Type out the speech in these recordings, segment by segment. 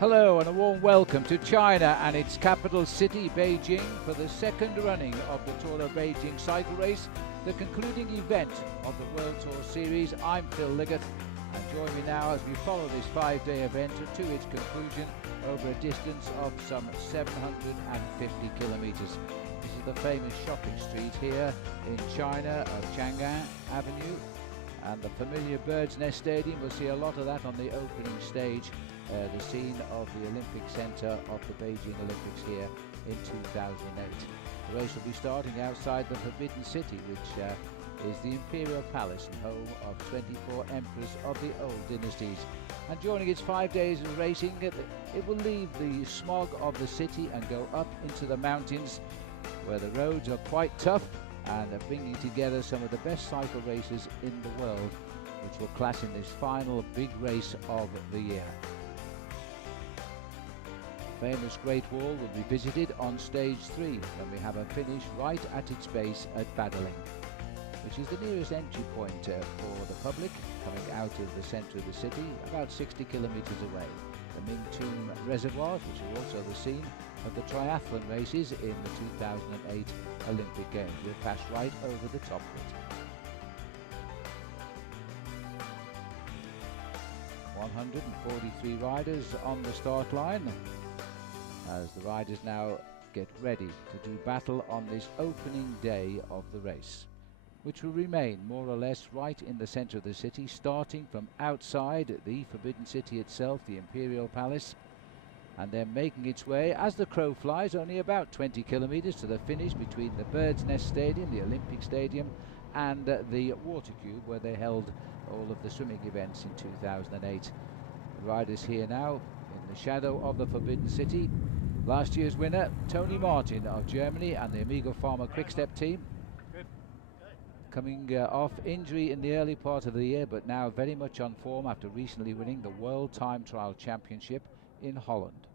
Hello and a warm welcome to China and its capital city, Beijing, for the second running of the Tour of Beijing cycle race, the concluding event of the World Tour series. I'm Phil Liggett, and join me now as we follow this 5-day event to its conclusion over a distance of some 750 kilometers. This is the famous shopping street here in China of Changping Avenue, and the familiar Bird's Nest Stadium. We'll see a lot of that on the opening stage. The scene of the Olympic Centre of the Beijing Olympics here in 2008. The race will be starting outside the Forbidden City, which is the Imperial Palace and home of 24 emperors of the old dynasties. And during its 5 days of racing, it will leave the smog of the city and go up into the mountains, where the roads are quite tough and are bringing together some of the best cycle races in the world, which will clash in this final big race of the year. Famous Great Wall will be visited on stage 3 when we have a finish right at its base at Badaling, which is the nearest entry point for the public coming out of the centre of the city, about 60 kilometres away. The Ming Tomb Reservoirs, which are also the scene of the triathlon races in the 2008 Olympic Games. We'll pass right over the top of it. 143 riders on the start line, as the riders now get ready to do battle on this opening day of the race, which will remain more or less right in the centre of the city, starting from outside the Forbidden City itself, the Imperial Palace, and then making its way, as the crow flies, only about 20 kilometres to the finish between the Bird's Nest Stadium, the Olympic Stadium, and the Water Cube, where they held all of the swimming events in 2008. The riders here now in the shadow of the Forbidden City. Last year's winner, Tony Martin of Germany and the Amigo Pharma Quick-Step team, coming off injury in the early part of the year, but now very much on form after recently winning the World Time Trial Championship in Holland.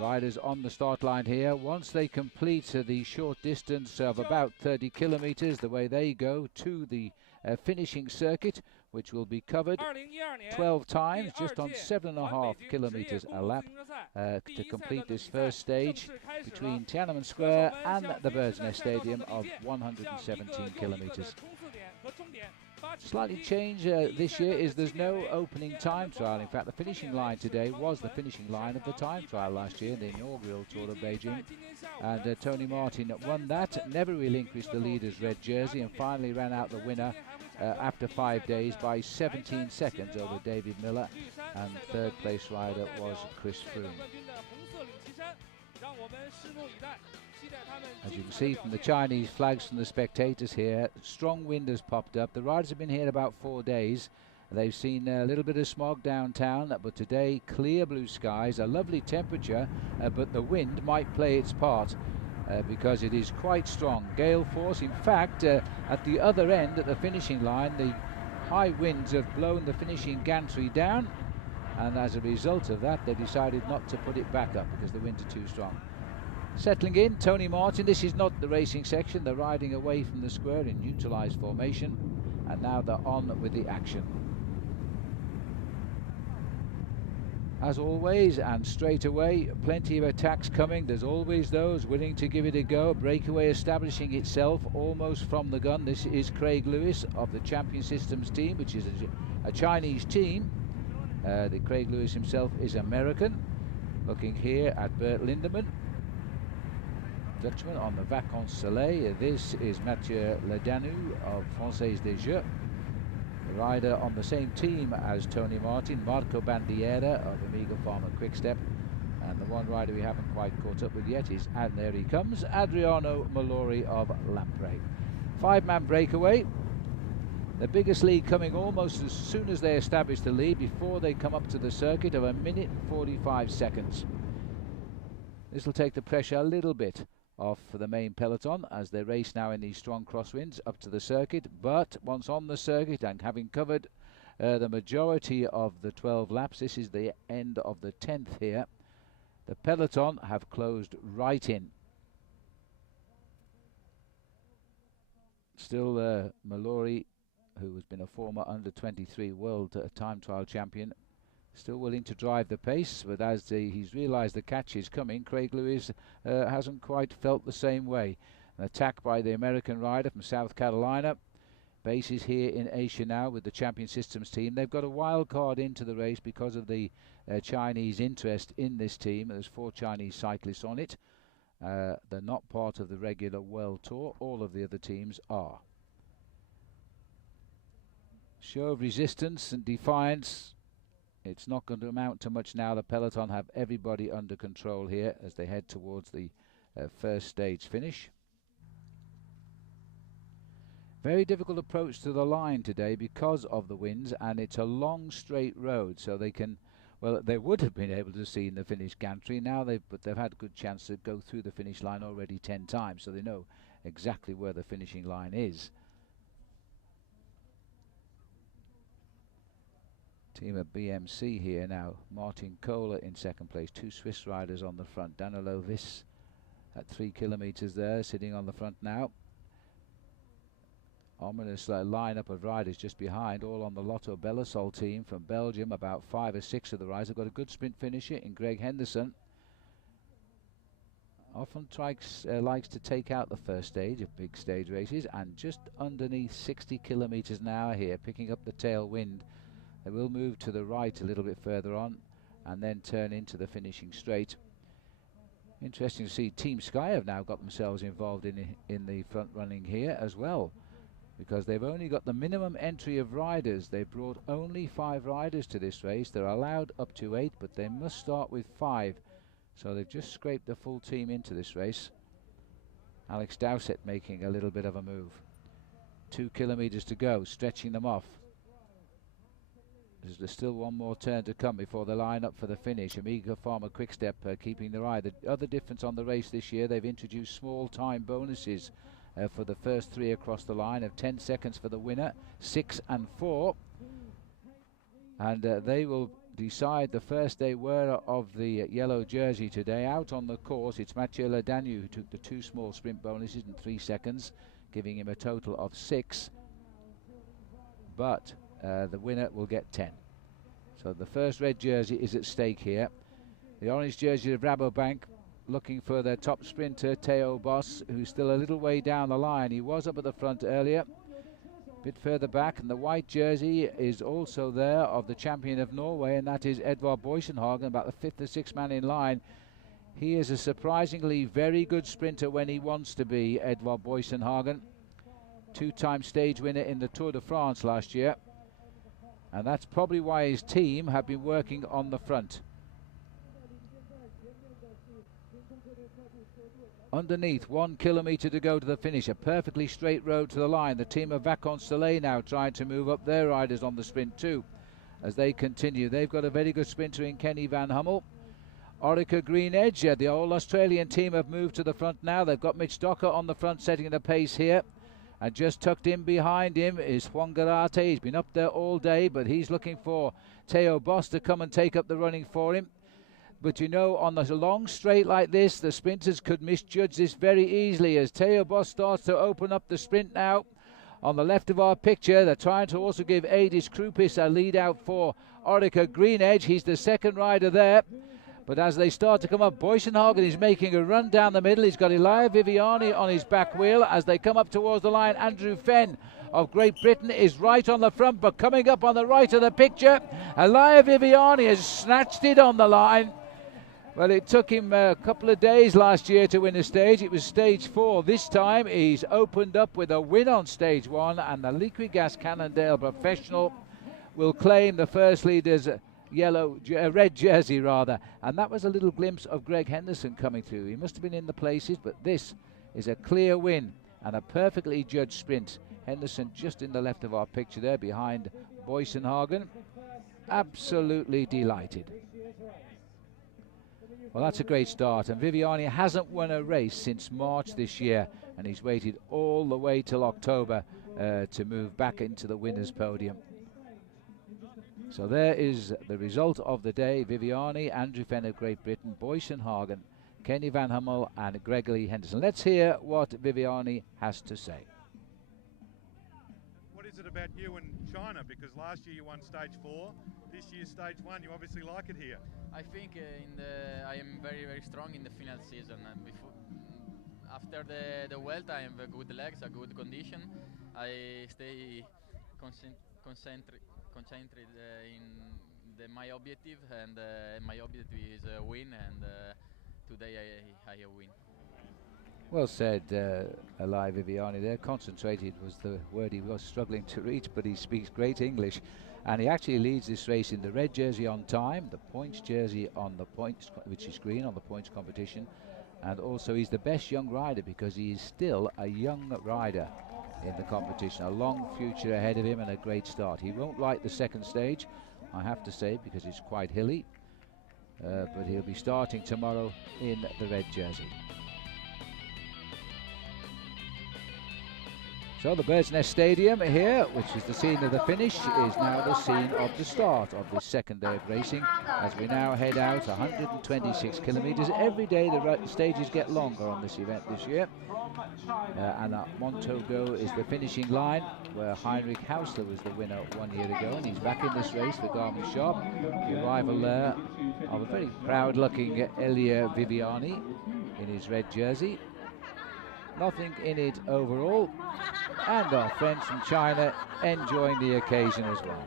Riders on the start line here. Once they complete the short distance of about 30 kilometers, the way they go to the finishing circuit, which will be covered 12 times, just on 7.5 kilometers a lap, to complete this first stage between Tiananmen Square and the Bird's Nest Stadium of 117 kilometers. Slightly change this year is there's no opening time trial. In fact, the finishing line today was the finishing line of the time trial last year, the inaugural Tour of Beijing, and Tony Martin won that, never relinquished the leader's red jersey, and finally ran out the winner after 5 days by 17 seconds over David Miller, and third place rider was Chris Froome. As you can see from the Chinese flags from the spectators here, strong wind has popped up. The riders have been here about 4 days. They've seen a little bit of smog downtown, but today clear blue skies, a lovely temperature, but the wind might play its part because it is quite strong. Gale force. In fact, at the other end, at the finishing line, the high winds have blown the finishing gantry down, and as a result of that, they decided not to put it back up because the winds are too strong. Settling in, Tony Martin. This is not the racing section. They're riding away from the square in neutralised formation, and now they're on with the action. As always, and straight away, plenty of attacks coming. There's always those willing to give it a go. Breakaway establishing itself almost from the gun. This is Craig Lewis of the Champion Systems team, which is a Chinese team. The Craig Lewis himself is American. Looking here at Bert Lindemann, Dutchman on the Vacances Soleil. This is Mathieu Ledanu of Française des Jeux. The rider on the same team as Tony Martin, Marco Bandiera of Amigo Pharma Quick-Step. And the one rider we haven't quite caught up with yet is, and there he comes, Adriano Malori of Lamprey. 5-man breakaway. The biggest lead coming almost as soon as they establish the lead, before they come up to the circuit, of 1 minute and 45 seconds. This will take the pressure a little bit off for the main peloton as they race now in these strong crosswinds up to the circuit. But once on the circuit and having covered the majority of the 12 laps, this is the end of the 10th here, the peloton have closed right in. Still Mallory who has been a former under-23 world time trial champion, still willing to drive the pace, but as he's realised the catch is coming, Craig Lewis hasn't quite felt the same way. An attack by the American rider from South Carolina. Base is here in Asia now with the Champion Systems team. They've got a wild card into the race because of the Chinese interest in this team. There's 4 Chinese cyclists on it. They're not part of the regular World Tour. All of the other teams are. Show of resistance and defiance. It's not going to amount to much now. The peloton have everybody under control here as they head towards the first stage finish. Very difficult approach to the line today because of the winds, and it's a long straight road, so they can, well, they would have been able to see in the finish gantry now, but they've had a good chance to go through the finish line already 10 times, so they know exactly where the finishing line is. Team of BMC here now. Martin Kohler in second place. 2 Swiss riders on the front. Danilo Viss at 3 kilometers there, sitting on the front now. Ominous lineup of riders just behind, all on the Lotto Belisol team from Belgium. About 5 or 6 of the riders have got a good sprint finisher in Greg Henderson. Often likes to take out the first stage of big stage races, and just underneath 60 kilometers an hour here, picking up the tailwind. They will move to the right a little bit further on and then turn into the finishing straight. Interesting to see Team Sky have now got themselves involved in the front running here as well, because they've only got the minimum entry of riders. They've brought only 5 riders to this race. They're allowed up to 8, but they must start with 5. So they've just scraped the full team into this race. Alex Dowsett making a little bit of a move. 2 kilometers to go, stretching them off. There's still one more turn to come before they line up for the finish. Amiga Pharma Quickstep keeping the ride. The other difference on the race this year, they've introduced small time bonuses for the first 3 across the line of 10 seconds for the winner, 6 and 4. And they will decide the first day wearer of the yellow jersey today. Out on the course, it's Mathieu Ledanu who took the 2 small sprint bonuses in 3 seconds, giving him a total of 6. But the winner will get 10. So the first red jersey is at stake here. The orange jersey of Rabobank looking for their top sprinter, Theo Boss, who's still a little way down the line. He was up at the front earlier, a bit further back, and the white jersey is also there of the champion of Norway, and that is Edvard Boysenhagen, about the 5th or 6th man in line. He is a surprisingly very good sprinter when he wants to be, Edvard Boysenhagen. 2-time stage winner in the Tour de France last year. And that's probably why his team have been working on the front. Underneath, 1 kilometer to go to the finish. A perfectly straight road to the line. The team of Vacansoleil now trying to move up their riders on the sprint too as they continue. They've got a very good sprinter in Kenny Van Hummel. Orica Green Edge, the old Australian team, have moved to the front now. They've got Mitch Docker on the front setting the pace here. And just tucked in behind him is Juan Garate. He's been up there all day, but he's looking for Theo Boss to come and take up the running for him. But you know, on a long straight like this, the sprinters could misjudge this very easily as Theo Boss starts to open up the sprint now. On the left of our picture, they're trying to also give Adis Krupis a lead out for Orica Green Edge. He's the second rider there. But as they start to come up, Boysenhagen is making a run down the middle. He's got Elia Viviani on his back wheel. As they come up towards the line, Andrew Fenn of Great Britain is right on the front, but coming up on the right of the picture, Elia Viviani has snatched it on the line. Well, it took him a couple of days last year to win a stage. It was stage 4. This time he's opened up with a win on stage 1, and the Liquigas Cannondale Professional will claim the first leader's red jersey rather. And that was a little glimpse of Greg Henderson coming through. He must have been in the places, but this is a clear win and a perfectly judged sprint. Henderson just in the left of our picture there behind Boysenhagen. Absolutely delighted. Well, that's a great start, and Viviani hasn't won a race since March this year, and he's waited all the way till October to move back into the winner's podium. So there is the result of the day. Viviani, Andrew Fenn of Great Britain, Boysenhagen, Kenny Van Hummel and Gregory Henderson. Let's hear what Viviani has to say. What is is it about you and China? Because last year you won stage 4, this year stage 1. You obviously like it here. I think I am very strong in the final season. After the Vuelta, I have good legs, a good condition. I stay concentrated in my objective, and my objective is a win. And today I win. Well said, Eli Viviani there. Concentrated was the word he was struggling to reach, but he speaks great English. And he actually leads this race in the red jersey on time, the points jersey on the points, which is green on the points competition. And also he's the best young rider because he is still a young rider in the competition. A long future ahead of him and a great start. He won't like the second stage, I have to say, because it's quite hilly. But he'll be starting tomorrow in the red jersey. So the Bird's Nest Stadium here, which is the scene of the finish, is now the scene of the start of this second day of racing, as we now head out 126 kilometres. Every day the stages get longer on this event this year. And at Montogo is the finishing line, where Heinrich Hausler was the winner 1 year ago, and he's back in this race for Garmin Sharp. The arrival there of a very proud-looking Elia Viviani in his red jersey. Nothing in it overall, and our friends from China enjoying the occasion as well.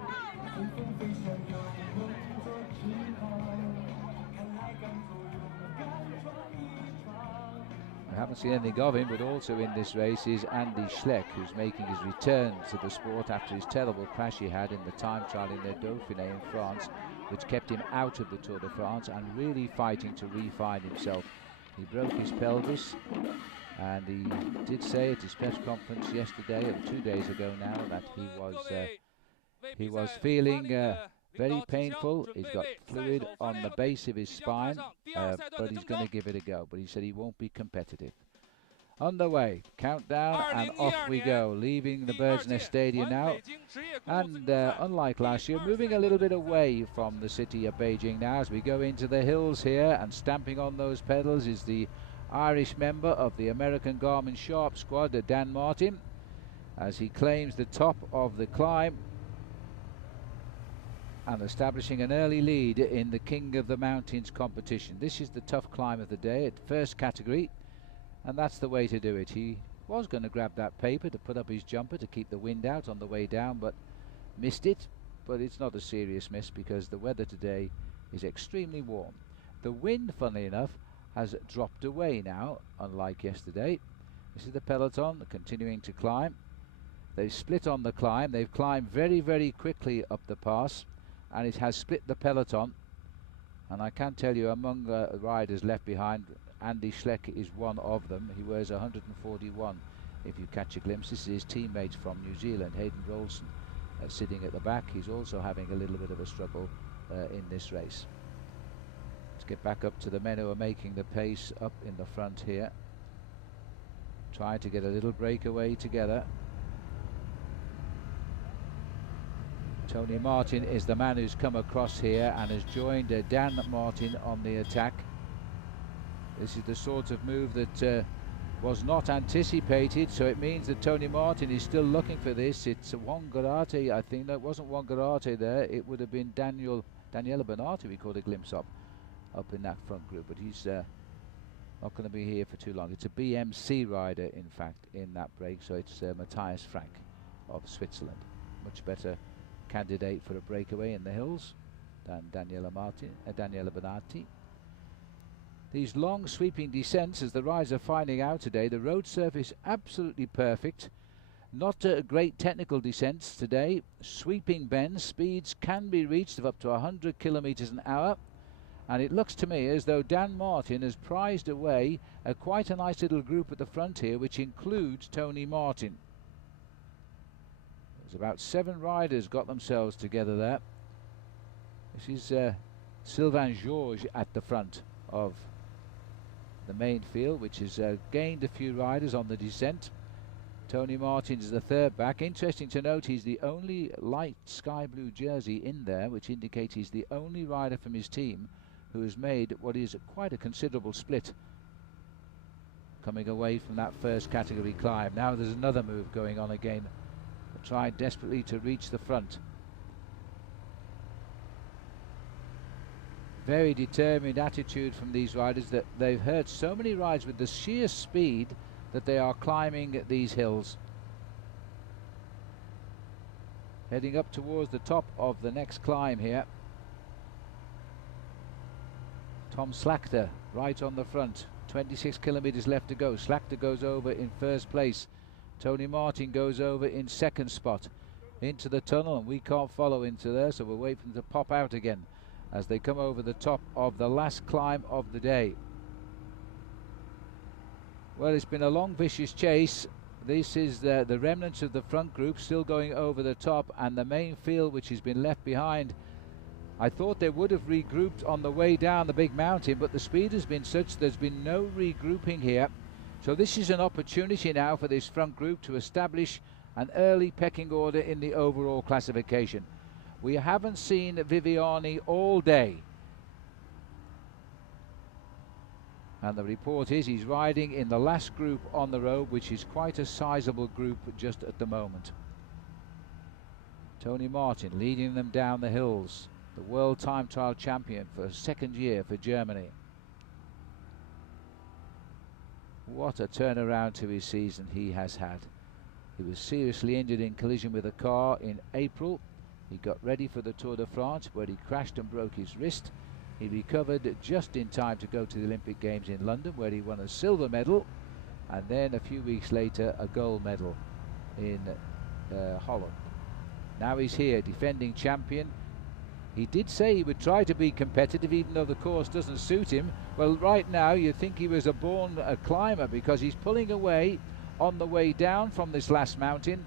I haven't seen anything of him, but also in this race is Andy Schleck, who's making his return to the sport after his terrible crash he had in the time trial in the Dauphiné in France, which kept him out of the Tour de France, and really fighting to re-find himself. He broke his pelvis, and he did say at his press conference yesterday, or 2 days ago now, that he was feeling very painful. He's got fluid on the base of his spine, but he's going to give it a go. But he said he won't be competitive. Underway, countdown, and off we go, leaving the Bird's Nest Stadium now. And unlike last year, moving a little bit away from the city of Beijing now as we go into the hills here, and stamping on those pedals is the Irish member of the American Garmin Sharp squad, Dan Martin, as he claims the top of the climb and establishing an early lead in the King of the Mountains competition. This is the tough climb of the day at first category, and that's the way to do it. He was going to grab that paper to put up his jumper to keep the wind out on the way down, but missed it. But it's not a serious miss because the weather today is extremely warm. The wind, funnily enough, has dropped away now, unlike yesterday. This is the peloton continuing to climb. They've split on the climb. They've climbed very quickly up the pass, and it has split the peloton. And I can tell you, among riders left behind, Andy Schleck is one of them. He wears 141 if you catch a glimpse. This is his teammate from New Zealand, Hayden Rolson, sitting at the back. He's also having a little bit of a struggle in this race. Let's get back up to the men who are making the pace up in the front here, trying to get a little breakaway together. Tony Martin is the man who's come across here and has joined Dan Martin on the attack. This is the sort of move that was not anticipated, so it means that Tony Martin is still looking for this. It's Wongarate, I think. No, it wasn't Wongarate there. It would have been Daniele Benati we caught a glimpse of up in that front group, but he's not going to be here for too long. It's a BMC rider, in fact, in that break, so it's Matthias Frank of Switzerland. Much better candidate for a breakaway in the hills than Daniele Benati. These long sweeping descents, as the riders are finding out today, the road surface absolutely perfect. Not great technical descents today. Sweeping bends, speeds can be reached of up to 100 kilometers an hour. And it looks to me as though Dan Martin has prized away quite a nice little group at the front here, which includes Tony Martin. There's about 7 riders got themselves together there. This is Sylvain Georges at the front of the main field, which has gained a few riders on the descent. Tony Martin is the third back. Interesting to note, he's the only light sky blue jersey in there, which indicates he's the only rider from his team who has made what is quite a considerable split coming away from that first category climb. Now there's another move going on again trying desperately to reach the front. Very determined attitude from these riders, that they've heard so many rides with the sheer speed that they are climbing these hills. Heading up towards the top of the next climb here. Tom Slagter right on the front. 26 kilometers left to go. Slagter goes over in first place. Tony Martin goes over in second spot. Into the tunnel, and we can't follow into there, so we'll wait for them to pop out again as they come over the top of the last climb of the day. Well, it's been a long, vicious chase. This is the remnants of the front group still going over the top, and the main field which has been left behind. I thought they would have regrouped on the way down the big mountain, but the speed has been such there's been no regrouping here. So this is an opportunity now for this front group to establish an early pecking order in the overall classification. We haven't seen Viviani all day, and the report is he's riding in the last group on the road, which is quite a sizable group just at the moment. Tony Martin leading them down the hills, the World Time Trial champion for a second year for Germany. What a turnaround to his season he has had. He was seriously injured in collision with a car in April. He got ready for the Tour de France, where he crashed and broke his wrist. He recovered just in time to go to the Olympic Games in London, where he won a silver medal, and then a few weeks later a gold medal in Holland. Now he's here, defending champion. He did say he would try to be competitive even though the course doesn't suit him. Well, right now you'd think he was a born climber, because he's pulling away on the way down from this last mountain.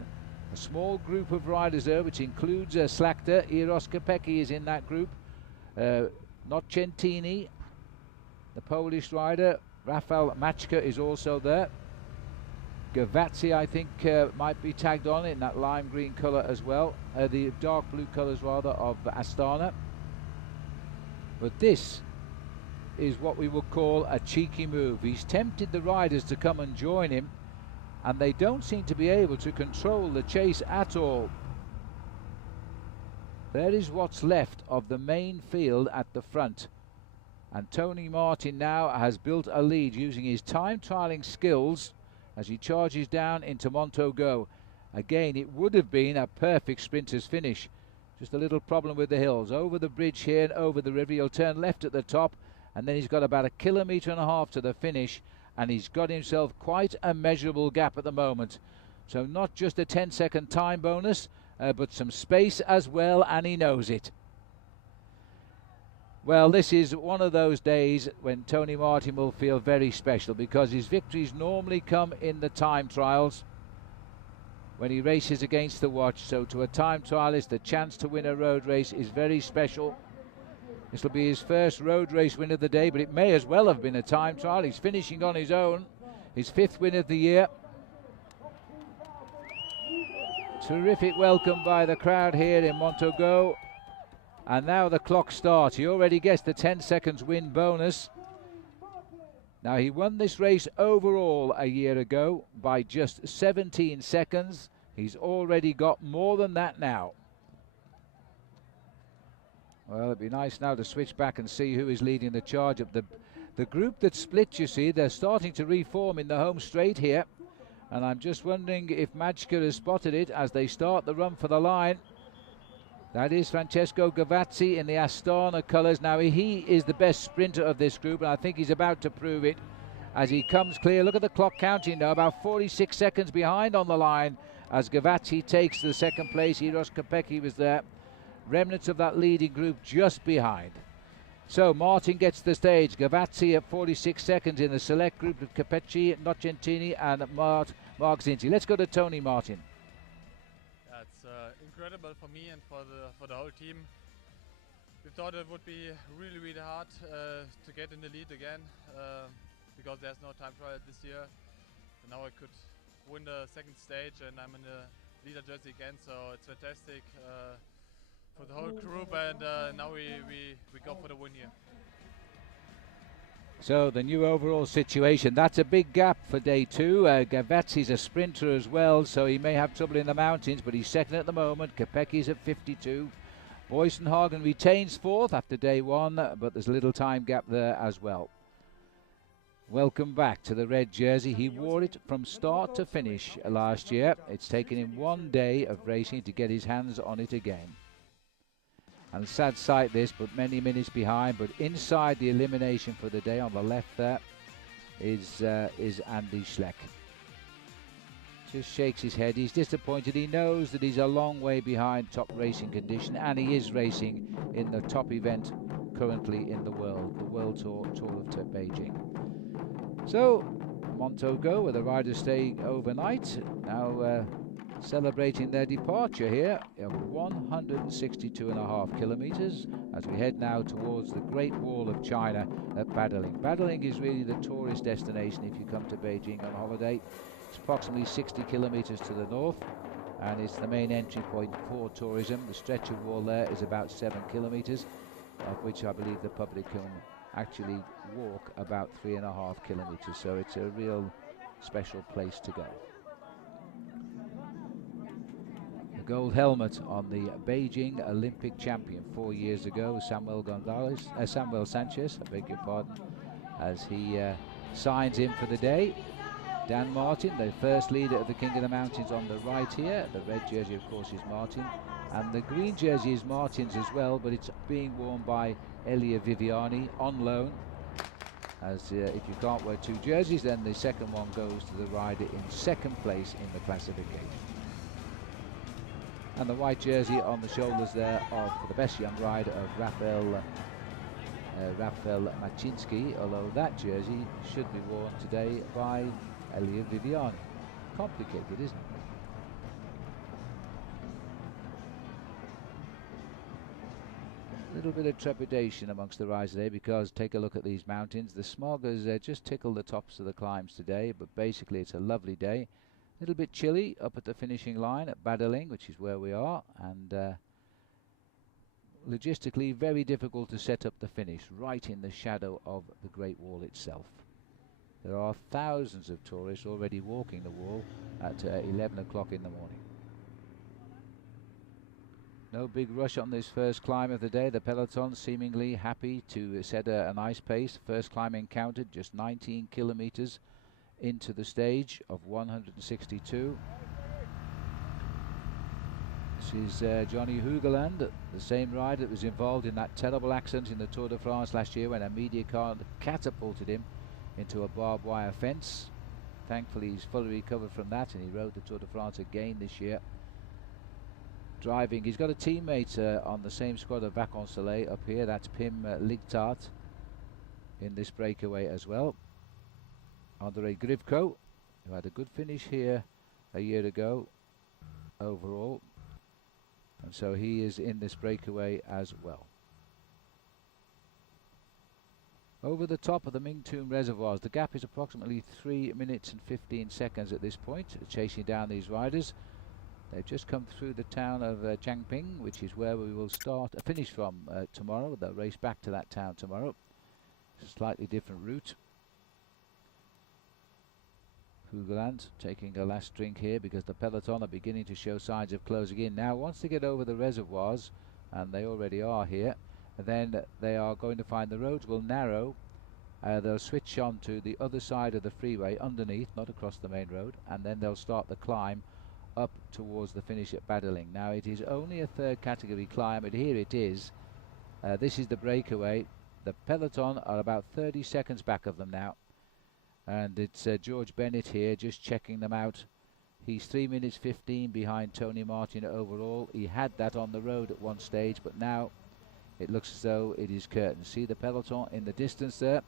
A small group of riders there, which includes Slagter. Eros Kopecky is in that group. Nocentini, the Polish rider. Rafał Maćka is also there. Gavazzi, I think, might be tagged on in that lime green colour as well. The dark blue colours, rather, of Astana. But this is what we would call a cheeky move. He's tempted the riders to come and join him, and they don't seem to be able to control the chase at all. There is what's left of the main field at the front, and Tony Martin now has built a lead using his time trialing skills as he charges down into Montagut. Again, it would have been a perfect sprinter's finish. Just a little problem with the hills. Over the bridge here and over the river, he'll turn left at the top, and then he's got about 1.5 kilometers to the finish, and he's got himself quite a measurable gap at the moment. So not just a 10-second time bonus, but some space as well, and he knows it. Well, this is one of those days when Tony Martin will feel very special, because his victories normally come in the time trials when he races against the watch. So to a time trialist, the chance to win a road race is very special. This will be his first road race win of the day, but it may as well have been a time trial. He's finishing on his own, his 5th win of the year. Terrific welcome by the crowd here in Montagut. And now the clock starts. He already gets the 10 seconds win bonus. Now, he won this race overall a year ago by just 17 seconds. He's already got more than that now. Well, it'd be nice now to switch back and see who is leading the charge up. The group that split, you see, they're starting to reform in the home straight here. And I'm just wondering if Maćka has spotted it as they start the run for the line. That is Francesco Gavazzi in the Astana colours. Now, he is the best sprinter of this group, and I think he's about to prove it as he comes clear. Look at the clock counting now, about 46 seconds behind on the line as Gavazzi takes the second place. Eros Kopecky was there. Remnants of that leading group just behind. So Martin gets the stage. Gavazzi at 46 seconds in the select group of Kopecky, Nocentini and Mark Zinzi. Let's go to Tony Martin. It's incredible for me and for the whole team. We thought it would be really, really hard to get in the lead again because there's no time trial this year. And now I could win the second stage and I'm in the leader jersey again, so it's fantastic for the whole group, and now we go for the win here. So the new overall situation, that's a big gap for day two. Gavazzi's a sprinter as well, so he may have trouble in the mountains, but he's second at the moment. Kopeck's at 52. Boysenhagen retains fourth after day one, but there's a little time gap there as well. Welcome back to the red jersey. He wore it from start to finish last year. It's taken him 1 day of racing to get his hands on it again. And sad sight this, but many minutes behind. But inside the elimination for the day on the left there is Andy Schleck. Just shakes his head. He's disappointed. He knows that he's a long way behind top racing condition, and he is racing in the top event currently in the World Tour, Tour of Beijing. So Montogo, where the riders stay overnight, now celebrating their departure here of 162.5 kilometers as we head now towards the Great Wall of China at Badaling. Badaling is really the tourist destination if you come to Beijing on holiday. It's approximately 60 kilometers to the north, and it's the main entry point for tourism. The stretch of wall there is about 7 kilometers, of which I believe the public can actually walk about 3.5 kilometers, so it's a real special place to go. The gold helmet on the Beijing Olympic champion 4 years ago, Samuel Sanchez, I beg your pardon, as he signs in for the day. Dan Martin, the first leader of the King of the Mountains, on the right here. The red jersey, of course, is Martin, and the green jersey is Martin's as well, but it's being worn by Elia Viviani on loan, as if you can't wear two jerseys, then the second one goes to the rider in second place in the classification. And the white jersey on the shoulders there of the best young rider of Rafael Machinsky, although that jersey should be worn today by Elia Viviani. Complicated, isn't it? A little bit of trepidation amongst the riders today, because take a look at these mountains. The smog has just tickled the tops of the climbs today, but basically it's a lovely day. A little bit chilly up at the finishing line at Badaling, which is where we are, and logistically very difficult to set up the finish right in the shadow of the Great Wall itself. There are thousands of tourists already walking the wall at 11 o'clock in the morning. No big rush on this first climb of the day. The peloton seemingly happy to set a nice pace. First climb encountered just 19 kilometers into the stage of 162. This is Johnny Hugeland, the same rider that was involved in that terrible accident in the Tour de France last year when a media car catapulted him into a barbed wire fence. Thankfully he's fully recovered from that, and he rode the Tour de France again this year. Driving, he's got a teammate on the same squad of Vacansoleil up here. That's Pim Ligtaert in this breakaway as well. Andrei Grivko, who had a good finish here a year ago overall, and so he is in this breakaway as well. Over the top of the Mingtoon reservoirs, the gap is approximately 3 minutes and 15 seconds at this point, chasing down these riders. They've just come through the town of Changping, which is where we will finish from tomorrow. They'll race back to that town tomorrow. Slightly different route. Hugeland taking a last drink here, because the peloton are beginning to show signs of closing in. Now, once they get over the reservoirs, and they already are here, then they are going to find the roads will narrow. They'll switch on to the other side of the freeway underneath, not across the main road, and then they'll start the climb up towards the finish at Badaling. Now, it is only a third category climb, but here it is. This is the breakaway. The peloton are about 30 seconds back of them now, and it's George Bennett here just checking them out. He's 3 minutes 15 behind Tony Martin overall. He had that on the road at one stage, but now it looks as though it is curtains. See the peloton in the distance there.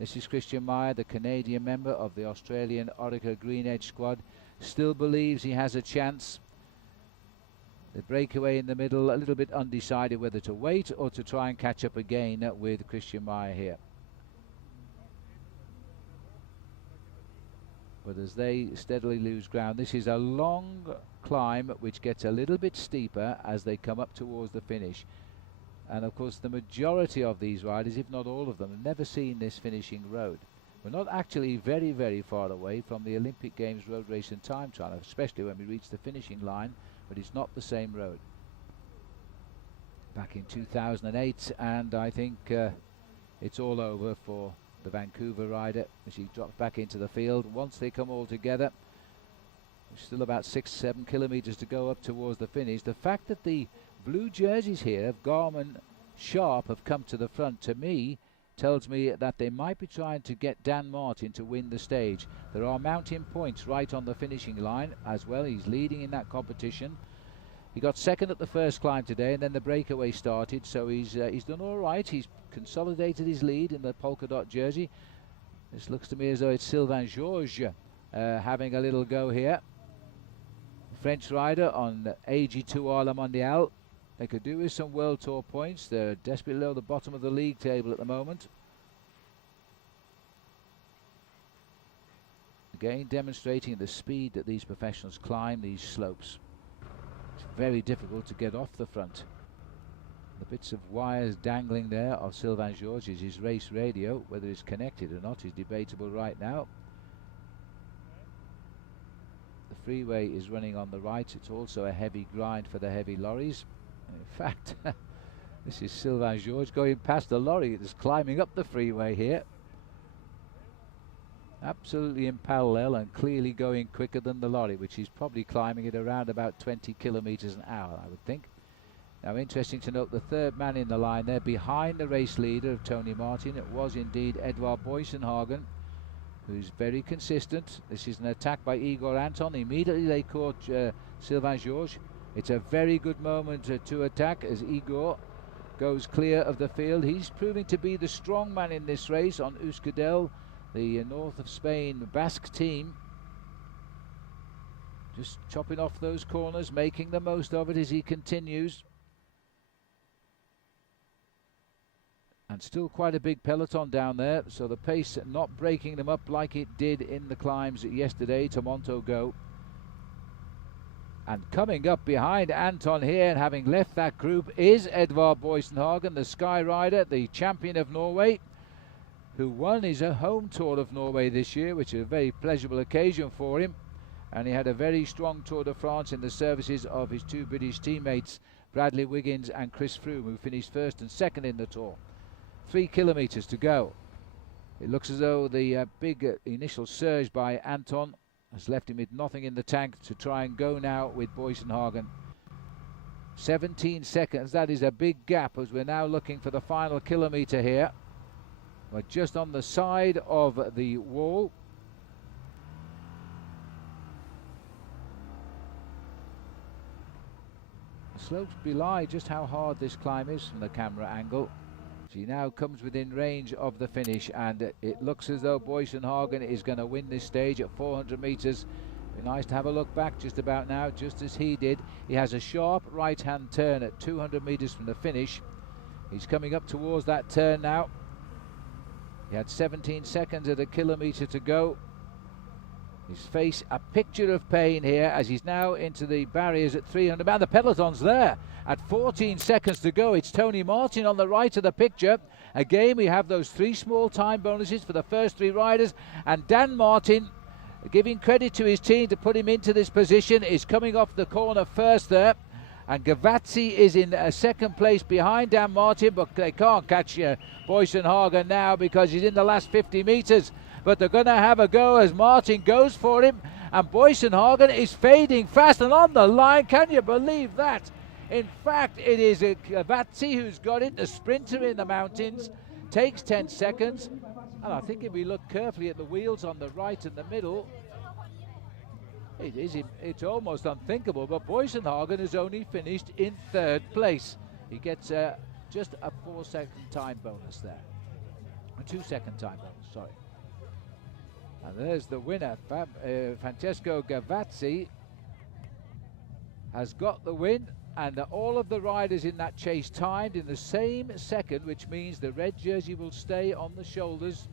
This is Christian Meyer, the Canadian member of the Australian Orica Green Edge squad. Still believes he has a chance. The breakaway in the middle, a little bit undecided whether to wait or to try and catch up again with Christian Meyer here. But as they steadily lose ground, this is a long climb which gets a little bit steeper as they come up towards the finish. And of course the majority of these riders, if not all of them, have never seen this finishing road. We're not actually very, very far away from the Olympic Games road race and time trial, especially when we reach the finishing line, but it's not the same road. Back in 2008, and I think it's all over for the Vancouver rider as he drops back into the field. Once they come all together, there's still about 6-7 kilometers to go up towards the finish. The fact that the blue jerseys here of Garmin Sharp have come to the front, to me, tells me that they might be trying to get Dan Martin to win the stage. There are mountain points right on the finishing line as well. He's leading in that competition. He got second at the first climb today, and then the breakaway started, so he's done all right. He's consolidated his lead in the polka dot jersey. This looks to me as though it's Sylvain Georges having a little go here. French rider on AG2 La Mondiale. They could do with some World Tour points. They're desperately below the bottom of the league table at the moment. Again, demonstrating the speed that these professionals climb these slopes. It's very difficult to get off the front. The bits of wires dangling there of Sylvain Georges, his race radio. Whether it's connected or not is debatable right now. The freeway is running on the right. It's also a heavy grind for the heavy lorries. In fact, this is Sylvain Georges going past the lorry that's climbing up the freeway here. Absolutely in parallel and clearly going quicker than the lorry, which is probably climbing at around about 20 kilometers an hour, I would think. Now, interesting to note the third man in the line there behind the race leader of Tony Martin. It was indeed Edouard Boysenhagen, who's very consistent. This is an attack by Igor Anton. Immediately they caught Sylvain Georges. It's a very good moment to attack as Igor goes clear of the field. He's proving to be the strong man in this race on Euskadel, the north of Spain Basque team. Just chopping off those corners, making the most of it as he continues. And still quite a big peloton down there, so the pace not breaking them up like it did in the climbs yesterday to Montaut. And coming up behind Anton here and having left that group is Edvard Boysenhagen, the Sky Rider, the champion of Norway, who won his home Tour of Norway this year, which is a very pleasurable occasion for him. And he had a very strong Tour de France in the services of his two British teammates, Bradley Wiggins and Chris Froome, who finished first and second in the Tour. 3 kilometers to go. It looks as though the big initial surge by Anton has left him with nothing in the tank to try and go now with Boysenhagen. 17 seconds, that is a big gap as we're now looking for the final kilometer here. We're just on the side of the wall. The slopes belie just how hard this climb is from the camera angle. He now comes within range of the finish, and it looks as though Boysenhagen is going to win this stage at 400 meters. Be nice to have a look back just about now, just as he did. He has a sharp right-hand turn at 200 meters from the finish. He's coming up towards that turn now. He had 17 seconds at a kilometer to go. His face a picture of pain here as he's now into the barriers at 300. Man, the peloton's there at 14 seconds to go. It's Tony Martin on the right of the picture. Again, we have those 3 small time bonuses for the first 3 riders, and Dan Martin, giving credit to his team to put him into this position, is coming off the corner first there. And Gavazzi is in second place behind Dan Martin, but they can't catch Boysenhagen now because he's in the last 50 meters. But they're going to have a go as Martin goes for him, and Boysenhagen is fading fast and on the line. Can you believe that? In fact, it is Gavazzi who's got it, the sprinter in the mountains, takes 10 seconds. And I think if we look carefully at the wheels on the right and the middle, it's almost unthinkable, but Boysenhagen has only finished in 3rd place. He gets just a 4-second time bonus there. A 2-second time bonus, sorry. And there's the winner, Francesco Gavazzi has got the win, and all of the riders in that chase timed in the same second, which means the red jersey will stay on the shoulders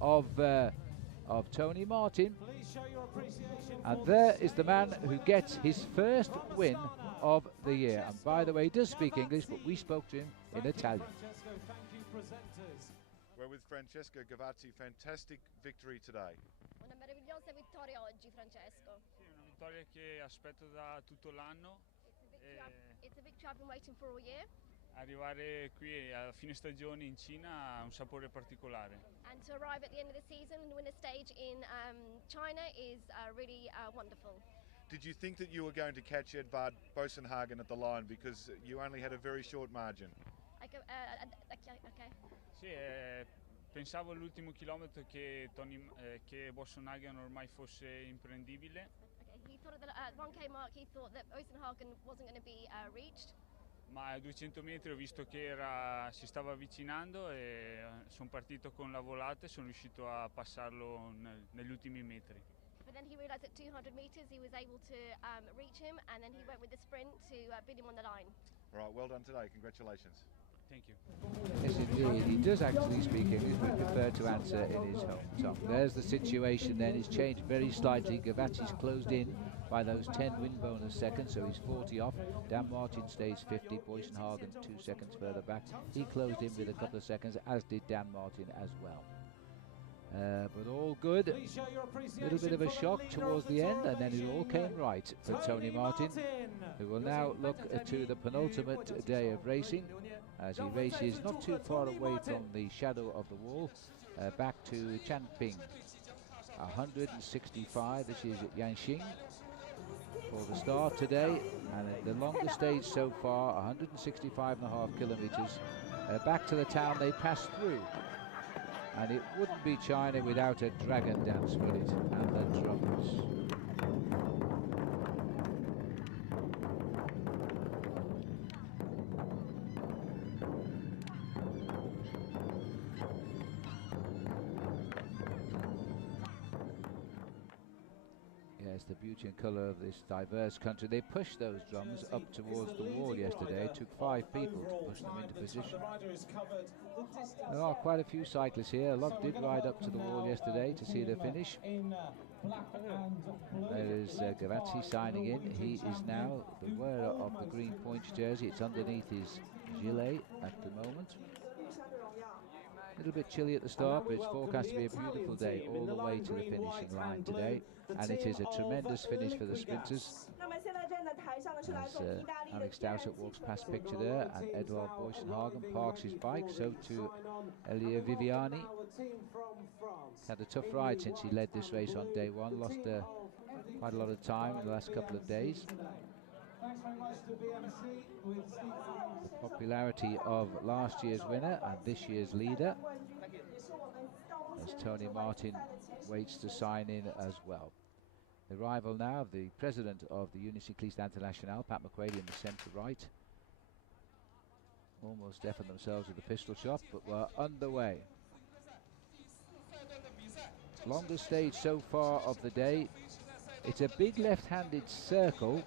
of Tony Martin. And there is the man who gets his first win of the year. And by the way, he does speak English, but we spoke to him in Italian. We're with Francesco Gavazzi. Fantastic victory today. Una meravigliosa vittoria oggi, Francesco. Sì, una vittoria che aspetto da tutto l'anno. It's a victory I've been waiting for all year. Arrivare qui a fine stagione in Cina ha un sapore particolare. And to arrive at the end of the season and win a stage in China is really wonderful. Did you think that you were going to catch Edvard Bosenhagen at the line because you only had a very short margin? Okay. Sì, pensavo all'ultimo chilometro che Bosenhagen ormai fosse imprendibile. Okay. He thought at the 1K mark he thought that Bosenhagen wasn't going to be reached. Ma a 200 metri ho visto che si stava avvicinando e sono partito con la volata e sono riuscito a passarlo negli ultimi metri. But then he realised at 200 metres he was able to reach him, and then he went with the sprint to beat him on the line. All right, well done today. Congratulations. Thank you. Yes, indeed. He does actually speak English, but prefer to answer in his home tongue. There's the situation then. It's changed very slightly. Gavazzi's closed in by those 10 wind bonus seconds, so he's 40 off. Dan Martin stays 50. Bosenhagen 2 seconds further back. He closed in with a couple of seconds, as did Dan Martin as well. But all good. A little bit of a shock towards the end, and then it all came right for Tony Martin, who will now look to the penultimate day of racing as he races not too far away from the shadow of the wall, back to Changping. 165, this is Yanxing for the start today, and the longest stage so far, 165.5 kilometers, back to the town they passed through. And it wouldn't be China without a dragon dance, would it? And the drums. Yes, the beauty and colour of this diverse country. They pushed those drums up towards the wall yesterday. It took 5 people to push them into position. There are quite a few cyclists here. A lot did ride up to the wall yesterday to see the finish. There is Gavazzi signing in. He is now the wearer of the green points jersey. It's underneath his gilet at the moment. A little bit chilly at the start, but it's forecast to be a beautiful day all the way to the finishing line today, and it is a tremendous finish for the sprinters. As Alex Dowsett walks past picture there, and Edvard Bosenhagen parks his bike, so too Elia Viviani. Had a tough ride since he led this race on day one, lost quite a lot of time in the last couple of days. The popularity of last year's winner and this year's leader, as Tony Martin waits to sign in as well. The arrival now of the president of the Unicycliste Internationale, Pat McQuaid, in the centre right. Almost deafened themselves with the pistol shot, but we're underway. Longest stage so far of the day. It's a big left-handed circle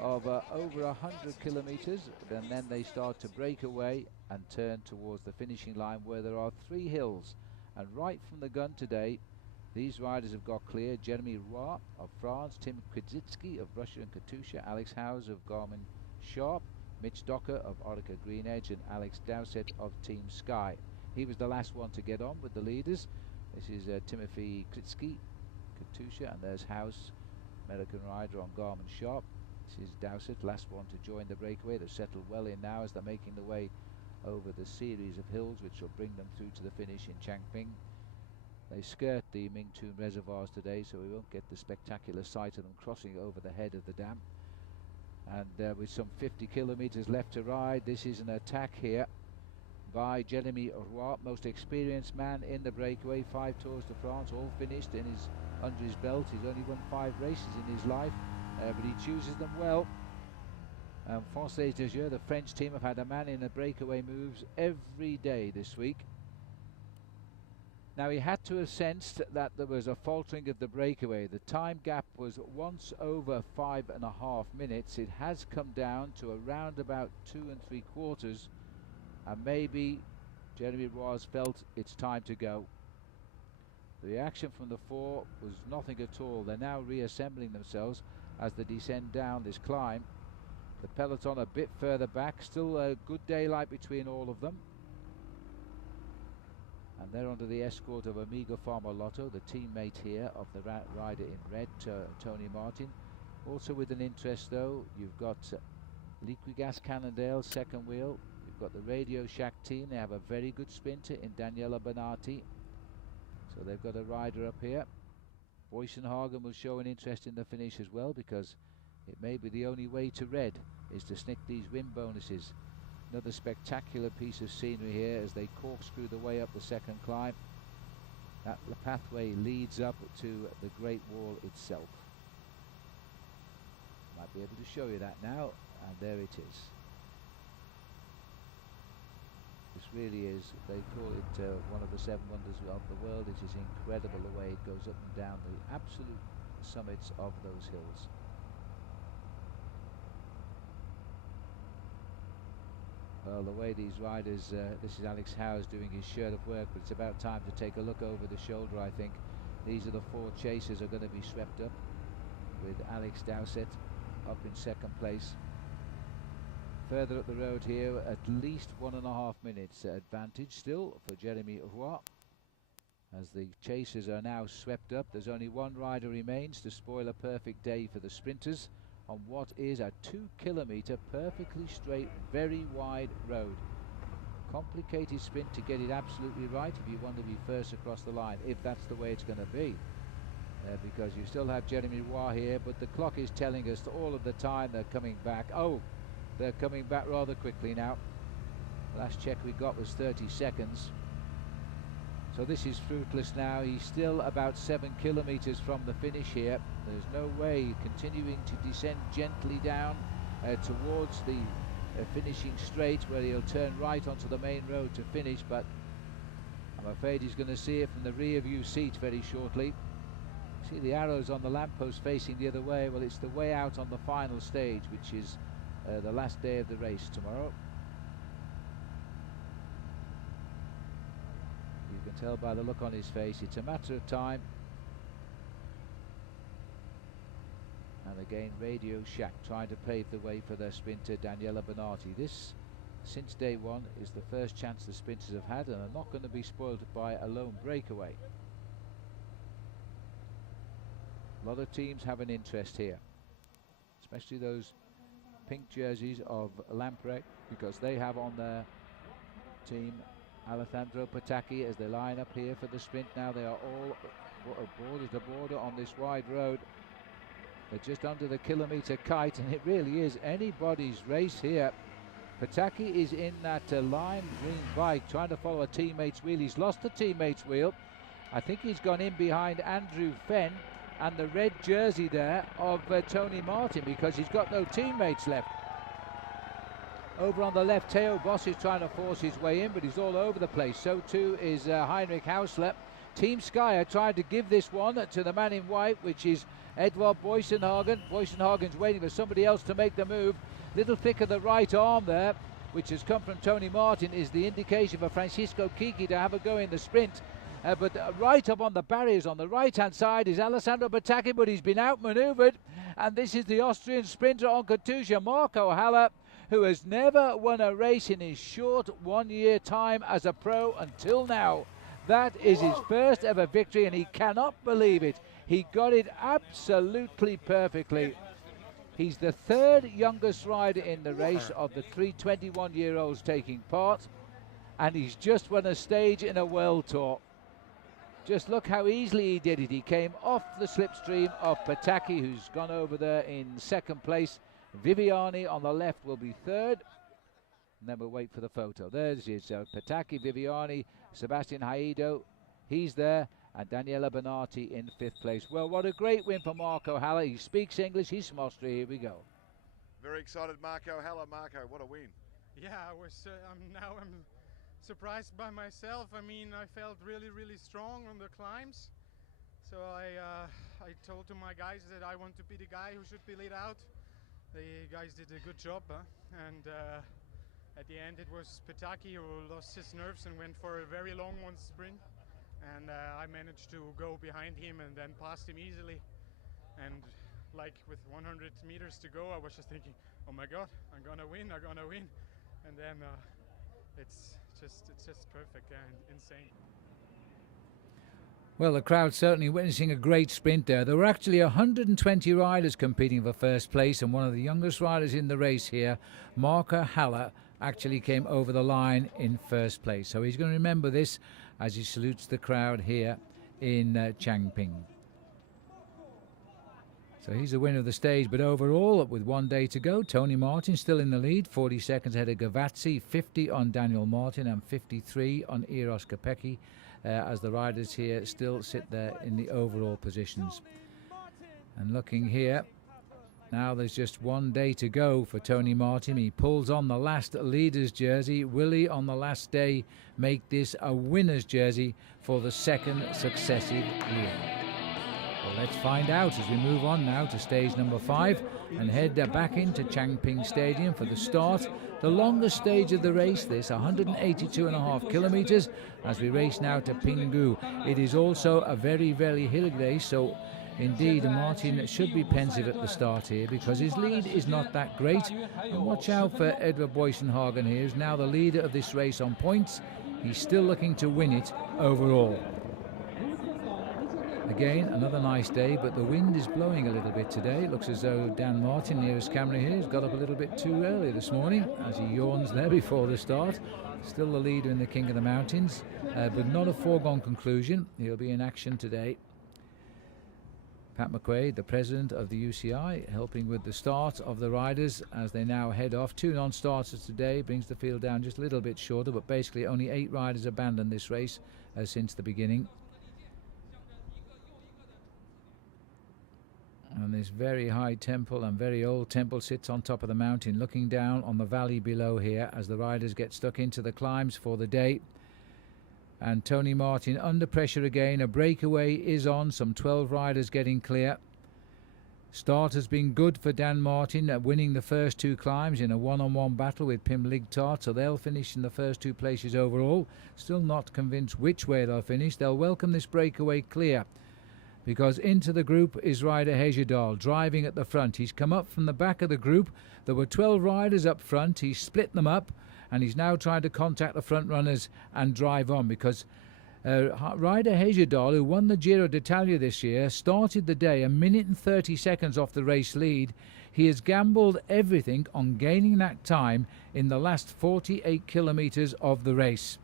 of over 100 kilometers, and then they start to break away and turn towards the finishing line, where there are 3 hills. And right from the gun today, these riders have got clear. Jeremy Roy of France, Tim Kwiatkowski of Russia and Katusha, Alex Howes of Garmin Sharp, Mitch Docker of Orica Green Edge, and Alex Dowsett of Team Sky. He was the last one to get on with the leaders. This is Timothy Kwiatkowski, Katusha, and there's Howes, American rider on Garmin Sharp. This is Dowsett, last one to join the breakaway. They've settled well in now as they're making the way over the series of hills which will bring them through to the finish in Changping. They skirt the Mingtoon reservoirs today, so we won't get the spectacular sight of them crossing over the head of the dam. And with some 50 kilometers left to ride, this is an attack here by Jeremy Roy, most experienced man in the breakaway. 5 Tours de France, all finished under his belt. He's only won 5 races in his life, but he chooses them well. Français de Jeu, the French team, have had a man in the breakaway moves every day this week. Now, he had to have sensed that there was a faltering of the breakaway. The time gap was once over 5.5 minutes. It has come down to around about 2 3/4, and maybe Jeremy Roy's felt it's time to go. The reaction from the 4 was nothing at all. They're now reassembling themselves as they descend down this climb. The peloton a bit further back, still a good daylight between all of them. And they're under the escort of Amiga Pharma Lotto, the teammate here of the rider in red, Tony Martin. Also with an interest though, you've got Liquigas Cannondale, second wheel. You've got the Radio Shack team, they have a very good sprinter in Daniela Bonatti. So they've got a rider up here. Boysenhagen will show an interest in the finish as well, because it may be the only way to red is to snick these win bonuses. Another spectacular piece of scenery here as they corkscrew the way up the second climb. That pathway leads up to the Great Wall itself. Might be able to show you that now, and there it is. This really is, they call it one of the 7 wonders of the world. It is incredible the way it goes up and down the absolute summits of those hills. Well, the way these riders, this is Alex Howes doing his shirt of work, but it's about time to take a look over the shoulder, I think. These are the 4 chasers are going to be swept up, with Alex Dowsett up in second place. Further up the road here, at least 1.5 minutes advantage still for Jeremy Roy. As the chasers are now swept up, there's only one rider remains to spoil a perfect day for the sprinters on what is a 2-kilometre perfectly straight, very wide road. Complicated sprint to get it absolutely right if you want to be first across the line, if that's the way it's going to be. Because you still have Jeremy Roy here, but the clock is telling us all of the time they're coming back. Oh, they're coming back rather quickly now. Last check we got was 30 seconds. So this is fruitless now. He's still about 7 kilometres from the finish here. There's no way continuing to descend gently down towards the finishing straight, where he'll turn right onto the main road to finish, but I'm afraid he's going to see it from the rear view seat very shortly. See the arrows on the lamppost facing the other way? Well, it's the way out on the final stage, which is the last day of the race tomorrow. You can tell by the look on his face, it's a matter of time. And again, Radio Shack trying to pave the way for their sprinter Daniela Bonatti. This, since day one, is the first chance the sprinters have had, and are not going to be spoiled by a lone breakaway. A lot of teams have an interest here, especially those pink jerseys of Lamprecht, because they have on their team Alessandro Patacchi as they line up here for the sprint. Now they are all border to border on this wide road. They're just under the kilometre kite, and it really is anybody's race here. Patacchi is in that lime green bike trying to follow a teammate's wheel. He's lost the teammate's wheel. I think he's gone in behind Andrew Fenn and the red jersey there of Tony Martin, because he's got no teammates left. Over on the left, Theo Boss is trying to force his way in, but he's all over the place. So too is Heinrich Hausler. Team Sky are trying to give this one to the man in white, which is Edvard Boysenhagen. Boysenhagen's waiting for somebody else to make the move. Little thick of the right arm there, which has come from Tony Martin, is the indication for Francisco Kiki to have a go in the sprint. But right up on the barriers on the right-hand side is Alessandro Patacchi, but he's been outmanoeuvred. And this is the Austrian sprinter on Katusha, Marco Haller, who has never won a race in his short 1-year time as a pro until now. That is his first ever victory, and he cannot believe it. He got it absolutely perfectly. He's the 3rd youngest rider in the race of the 3 21-year-olds taking part, and he's just won a stage in a World Tour. Just look how easily he did it. He came off the slipstream of Patacchi, who's gone over there in 2nd place. Viviani on the left will be 3rd. And then we'll wait for the photo. There's his Patacchi, Viviani, Sebastian Haido, he's there, and Daniela Bonatti in 5th place. Well, what a great win for Marco Haller. He speaks English, he's from Austria. Here we go. Very excited, Marco Haller. Marco, what a win. Yeah, I'm surprised by myself. I mean, I felt really strong on the climbs. So I told to my guys that I want to be the guy who should be lead out. The guys did a good job, and at the end it was Patacchi who lost his nerves and went for a very long one sprint, and I managed to go behind him and then passed him easily. And like with 100 meters to go, I was just thinking, oh my God, I'm gonna win, and then it's just perfect and insane. Well, the crowd certainly witnessing a great sprint there. There were actually 120 riders competing for first place, and one of the youngest riders in the race here, Marco Haller, actually came over the line in first place. So he's going to remember this as he salutes the crowd here in Changping. So he's the winner of the stage, but overall, with 1 day to go, Tony Martin still in the lead, 40 seconds ahead of Gavazzi, 50 on Daniel Martin and 53 on Eros Kopecky, as the riders here still sit there in the overall positions. And looking here, now there's just 1 day to go for Tony Martin. He pulls on the last leader's jersey. Will he, on the last day, make this a winner's jersey for the second successive year? Well, let's find out as we move on now to stage number 5 and head back into Changping Stadium for the start. The longest stage of the race, this 182.5 kilometers, as we race now to Pinggu. It is also a very, very hilly race, so indeed Martin should be pensive at the start here because his lead is not that great. And watch out for Edvard Boysenhagen here, who's now the leader of this race on points. He's still looking to win it overall. Again, another nice day, but the wind is blowing a little bit today. It looks as though Dan Martin, nearest camera here, has got up a little bit too early this morning as he yawns there before the start. Still the leader in the King of the Mountains, but not a foregone conclusion. He'll be in action today. Pat McQuaid, the president of the UCI, helping with the start of the riders as they now head off. 2 non-starters today, brings the field down just a little bit shorter, but basically only 8 riders abandoned this race since the beginning. And this very high temple and very old temple sits on top of the mountain, looking down on the valley below here as the riders get stuck into the climbs for the day. And Tony Martin under pressure again. A breakaway is on, some 12 riders getting clear. Start has been good for Dan Martin, winning the first 2 climbs in a one-on-one battle with Pim Ligtart, so they'll finish in the first 2 places overall. Still not convinced which way they'll finish. They'll welcome this breakaway clear, because into the group is rider Heyerdahl driving at the front. He's come up from the back of the group. There were 12 riders up front. He's split them up, and he's now trying to contact the front runners and drive on, because rider Heyerdahl, who won the Giro d'Italia this year, started the day 1 minute and 30 seconds off the race lead. He has gambled everything on gaining that time in the last 48 kilometres of the race.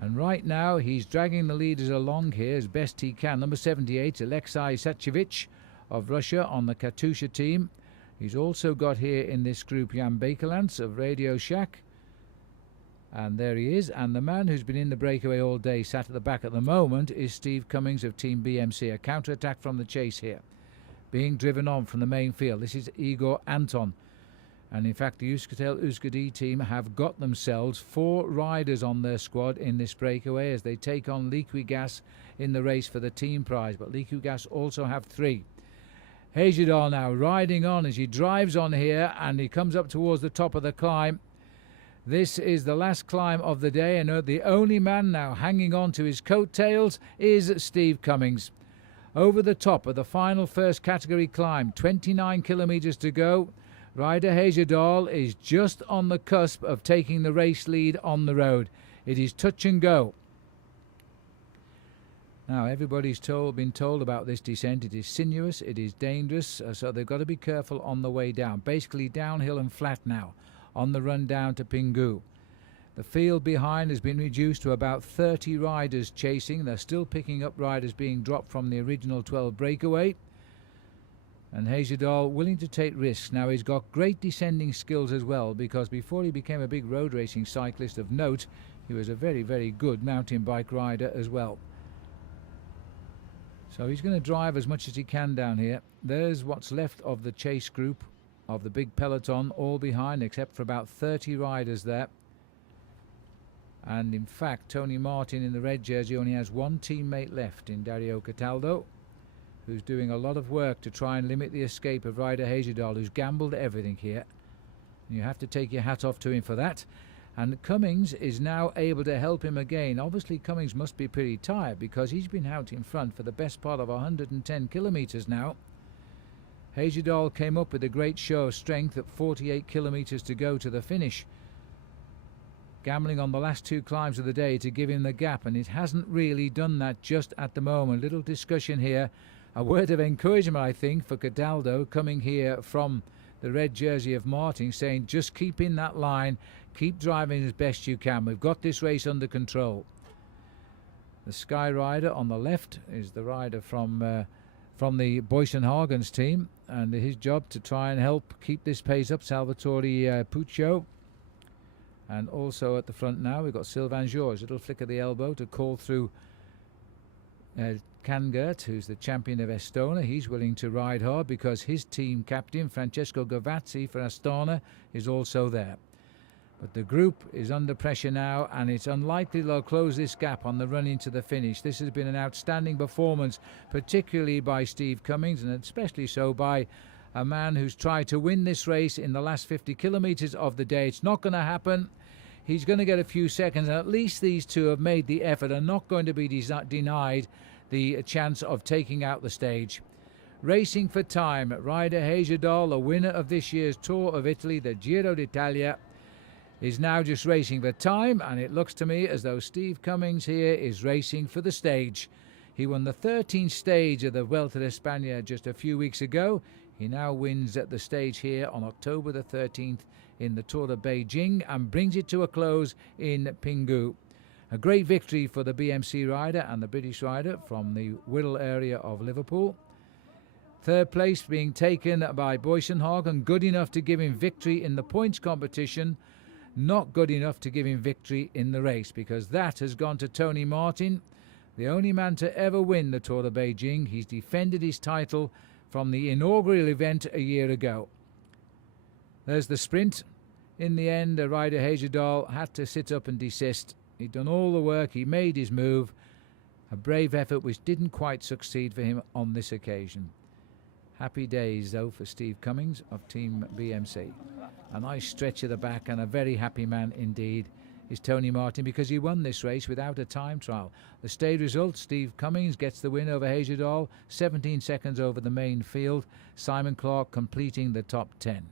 And right now he's dragging the leaders along here as best he can. Number 78, Alexei Sachevich of Russia on the Katusha team. He's also got here in this group Jan Bekelants of Radio Shack. And there he is. And the man who's been in the breakaway all day, sat at the back at the moment, is Steve Cummings of Team BMC. A counter-attack from the chase here, being driven on from the main field. This is Igor Anton. And in fact, the Euskaltel Euskadi team have got themselves 4 riders on their squad in this breakaway as they take on Liquigas in the race for the team prize. But Liquigas also have 3. Heyerdahl now riding on as he drives on here, and he comes up towards the top of the climb. This is the last climb of the day, and the only man now hanging on to his coattails is Steve Cummings. Over the top of the final first category climb, 29 kilometres to go. Rider Heyerdahl is just on the cusp of taking the race lead on the road. It is touch and go. Now everybody's been told about this descent. It is sinuous, it is dangerous, so they've got to be careful on the way down. Basically downhill and flat now on the run down to Pinggu. The field behind has been reduced to about 30 riders chasing. They're still picking up riders being dropped from the original 12 breakaway. And Heyerdahl willing to take risks. Now he's got great descending skills as well, because before he became a big road racing cyclist of note, he was a very, very good mountain bike rider as well. So he's going to drive as much as he can down here. There's what's left of the chase group of the big peloton, all behind except for about 30 riders there. And in fact, Tony Martin in the red jersey only has 1 teammate left in Dario Cataldo, who's doing a lot of work to try and limit the escape of rider Heyerdahl, who's gambled everything here. And you have to take your hat off to him for that. And Cummings is now able to help him again. Obviously Cummings must be pretty tired, because he's been out in front for the best part of 110 kilometres now. Hejjedal came up with a great show of strength at 48 kilometres to go to the finish, gambling on the last two climbs of the day to give him the gap, and it hasn't really done that just at the moment. Little discussion here. A word of encouragement, I think, for Cataldo coming here from the red jersey of Martin, saying just keep in that line, keep driving as best you can. We've got this race under control. The Sky Rider on the left is the rider from the Boysenhagen's team, and his job to try and help keep this pace up, Salvatore Puccio. And also at the front now we've got Sylvain Georges, little flick of the elbow to call through Kangert, who's the champion of Estonia. He's willing to ride hard because his team captain, Francesco Gavazzi for Astana, is also there. But the group is under pressure now, and it's unlikely they'll close this gap on the run into the finish. This has been an outstanding performance, particularly by Steve Cummings, and especially so by a man who's tried to win this race in the last 50 kilometres of the day. It's not going to happen. He's going to get a few seconds, and at least these two have made the effort and not going to be denied the chance of taking out the stage. Racing for time, rider Hejjedal, the winner of this year's Tour of Italy, the Giro d'Italia, is now just racing for time, and it looks to me as though Steve Cummings here is racing for the stage. He won the 13th stage of the Vuelta a España just a few weeks ago. He now wins at the stage here on October the 13th in the Tour of Beijing and brings it to a close in Pinghu. A great victory for the BMC rider and the British rider from the Wirral area of Liverpool. Third place being taken by Boysenhagen, good enough to give him victory in the points competition, not good enough to give him victory in the race, because that has gone to Tony Martin, the only man to ever win the Tour of Beijing. He's defended his title from the inaugural event a year ago. There's the sprint. In the end, the rider Hejjedal had to sit up and desist. He'd done all the work, he made his move. A brave effort which didn't quite succeed for him on this occasion. Happy days, though, for Steve Cummings of Team BMC. A nice stretch of the back, and a very happy man indeed is Tony Martin, because he won this race without a time trial. The stage result, Steve Cummings gets the win over Hejjedal, 17 seconds over the main field. Simon Clark completing the top 10.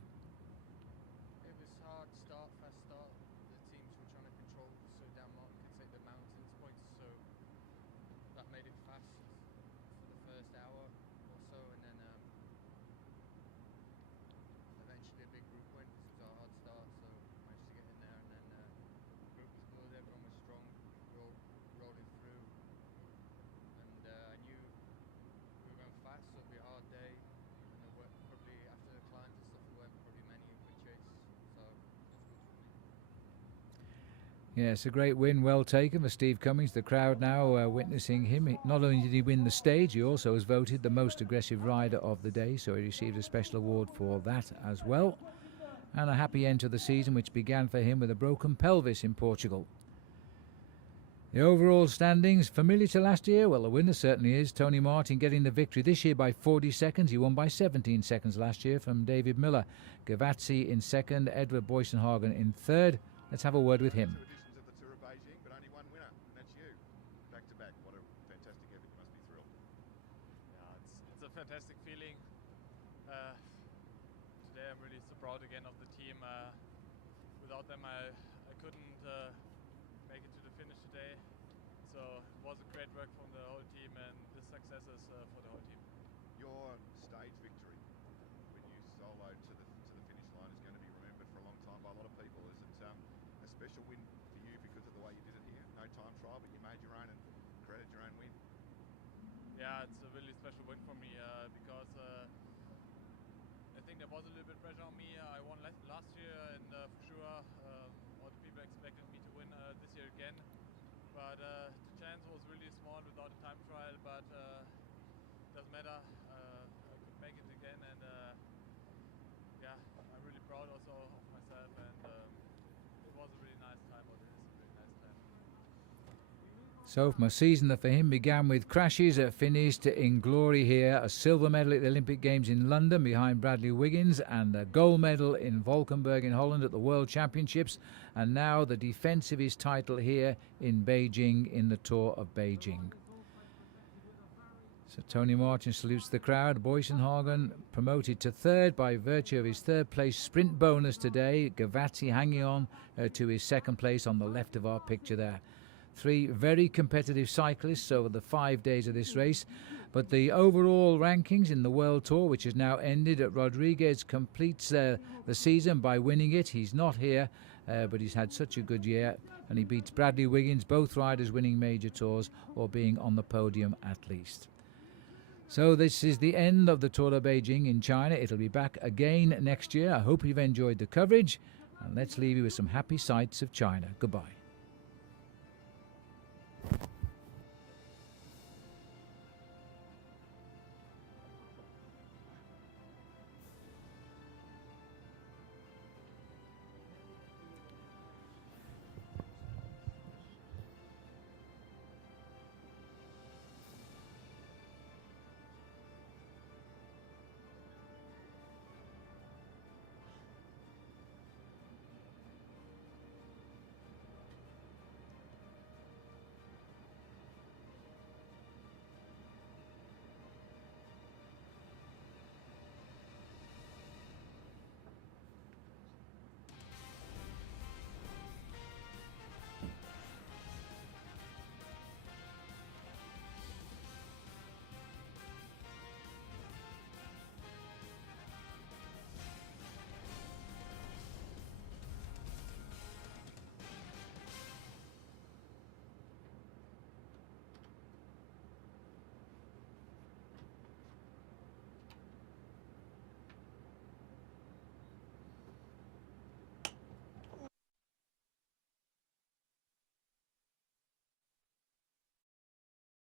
Yes, a great win, well taken for Steve Cummings. The crowd now witnessing him. Not only did he win the stage, he also was voted the most aggressive rider of the day, so he received a special award for that as well. And a happy end to the season, which began for him with a broken pelvis in Portugal. The overall standings, familiar to last year? Well, the winner certainly is Tony Martin, getting the victory this year by 40 seconds. He won by 17 seconds last year from David Miller. Gavazzi in second, Edward Boysenhagen in third. Let's have a word with him. Fantastic feeling. Today I'm really so proud again of the team. Without them I couldn't make it to the finish today. So it was a great work from the whole team, and the success is for the whole team. Your stage victory when you soloed to the finish line is going to be remembered for a long time by a lot of people. Is it a special win for you because of the way you did it here? No time trial, but you made your own and created your own win. Yeah, it's a really special win for me because I think there was a little bit pressure on me. I won last year, and for sure all the people expected me to win this year again. But the chance was really small without a time trial, but doesn't matter. I could make it again, and yeah, I'm really proud also of myself, and it was a really nice time. So from a season that for him began with crashes, finished in glory here. A silver medal at the Olympic Games in London behind Bradley Wiggins, and a gold medal in Valkenburg in Holland at the World Championships, and now the defence of his title here in Beijing in the Tour of Beijing. So Tony Martin salutes the crowd. Boysenhagen promoted to third by virtue of his third place sprint bonus today. Gavazzi hanging on to his second place on the left of our picture there. 3 very competitive cyclists over the 5 days of this race. But the overall rankings in the World Tour, which has now ended, Rodriguez completes the season by winning it. He's not here, but he's had such a good year, and he beats Bradley Wiggins, both riders winning major tours or being on the podium at least. So this is the end of the Tour of Beijing in China. It'll be back again next year. I hope you've enjoyed the coverage, and let's leave you with some happy sights of China. Goodbye.